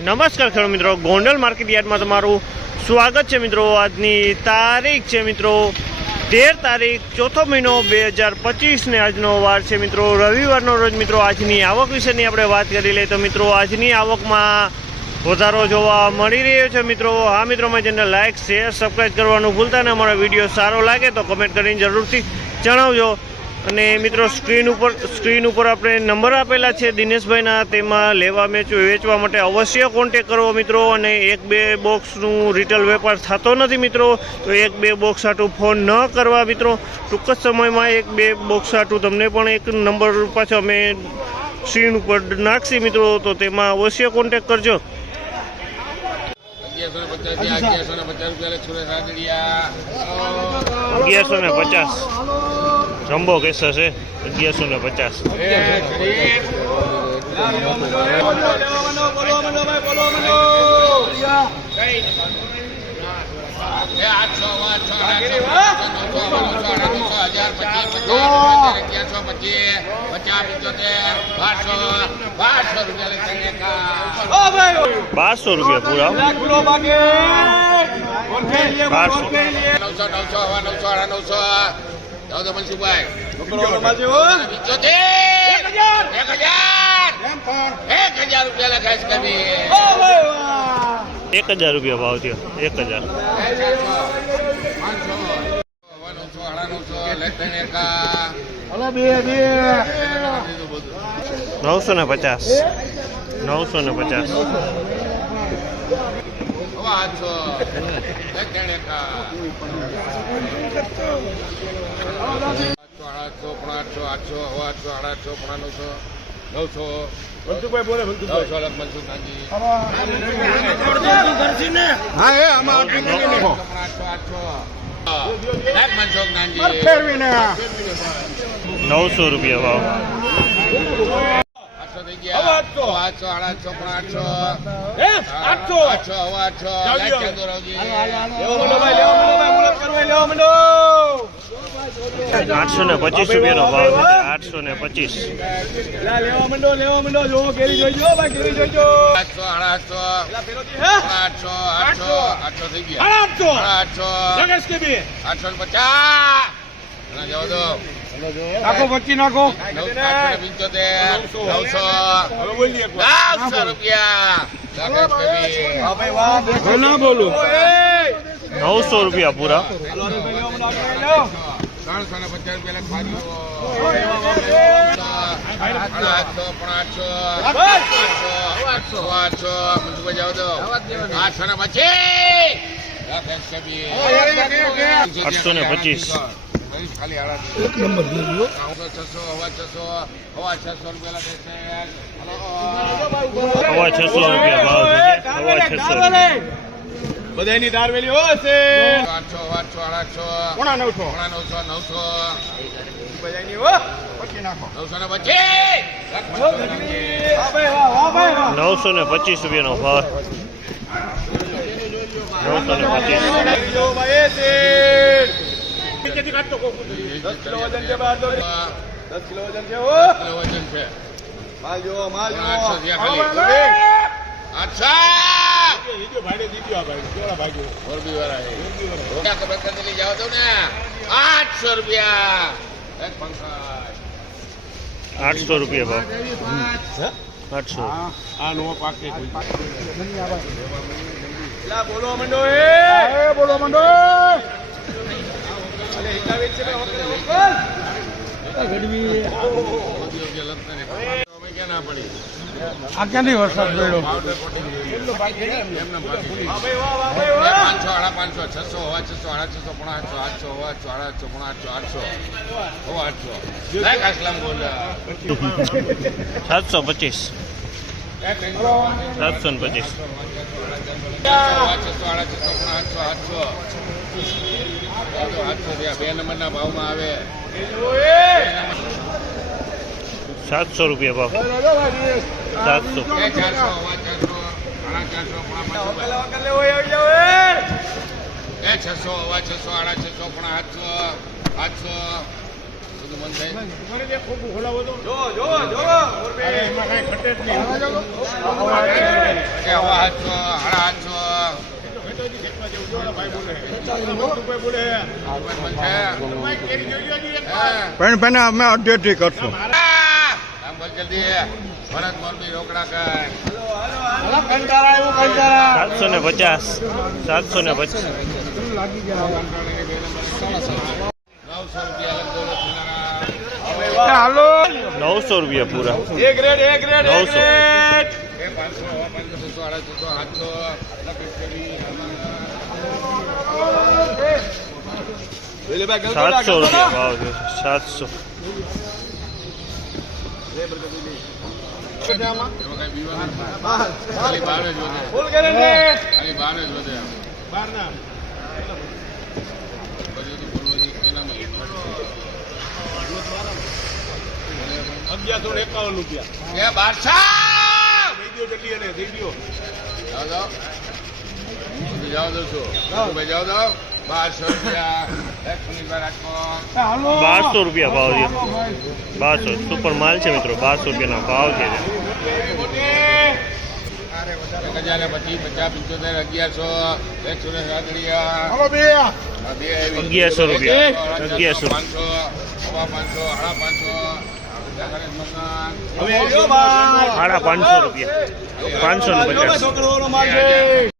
નમસ્કાર ખેડૂત મિત્રો, ગોંડલ માર્કેટ યાર્ડમાં તમારું સ્વાગત છે મિત્રો। આજની તારીખ છે મિત્રો 13 તારીખ ચોથો મહિનો 2025 ને આજનો વાર છે મિત્રો રવિવારનો રોજ। મિત્રો આજની આવક વિશેની આપણે વાત કરી લઈએ તો મિત્રો આજની આવકમાં વધારો જોવા મળી રહ્યો છે મિત્રો। હા મિત્રો, મારી ચેનલ લાઇક શેર સબસ્ક્રાઈબ કરવાનું ભૂલતા નહીં। અમારો વિડીયો સારો લાગે તો કમેન્ટ કરીને જરૂરથી જણાવજો। અને મિત્રો સ્ક્રીન ઉપર આપણે નંબર આપેલા છે દિનેશભાઈના, તેમાં લેવા વેચવા માટે અવશ્ય કોન્ટેક કરવો મિત્રો। અને 1-2 બોક્સનું રિટેલ વેપાર થતો નથી મિત્રો, તો 1-2 બોક્સ આટું ફોન ન કરવા મિત્રો। ટૂંક જ સમયમાં 1-2 બોક્સ આટું તમને પણ એક નંબર પાછો અમે સ્ક્રીન ઉપર નાખશી મિત્રો, તો તેમાં અવશ્ય કોન્ટેક કરજો। 1150 જમ્બો કેસર છે 1150। ₹1200 પૂરા 900 મનસુખભાઈ 1000 રૂપિયા લખાશ કમી 1000 રૂપિયા ભાવ થયો 1000। 900 રૂપિયા ભાવ 825 રૂપિયાનો ભાવ છે 825। નાખો પચી નાખો 975 રૂપિયા ના બોલું 900 રૂપિયા પૂરા 350 રૂપિયા ખાલી એક નંબર 600 રૂપિયા ભાવ છે 600 બધાની દારવેલી હશે 800 900 બધાની હો પછી નાખો 925 રૂપિયાનો ભાવ 925। 10 કિલો વજન છે બાર 10 કિલો વજન છે હો માલ જો અચ્છા વિડિયો ભાડે દીધો આ ભાઈ કેવડા ભાગ્યો મોરબી વાળા હે રોકા કે બકર ચલી જાવ તો ને 800 રૂપિયા 800 રૂપિયા ભાવ 800। આ નો પાકે કોઈ લા બોલો મંડો બોલો મંડો અલે હિકાવેટ છે ગડવી અમે કે ના પડી આ ક્યાંથી વરસાદ પડ્યો 2 નંબરના ભાવમાં આવે 700 રૂપિયા ભાવ 700 800, 850. પણ પેને અમે અડધેથી કરશું. આમ બોલ જલ્દી ભરત મોરબી રોકડા કર 750 750 900 900 રૂપિયા રૂપિયા લખજો પૂરા એક રેડ 900 700 રૂપિયા ભાવ છે 700 ખાલી 12 જ વધે ખાલી 12 જ વધે એ બાદશાહ જાઓ દો છો જાઓ દો 1200 રૂપિયા 1200 રૂપિયા ભાવ છે 1200 સુપર માલ છે મિત્રો 1200 રૂપિયાના ભાવ છે 1100 રૂપિયા 1100 550 રૂપિયા 550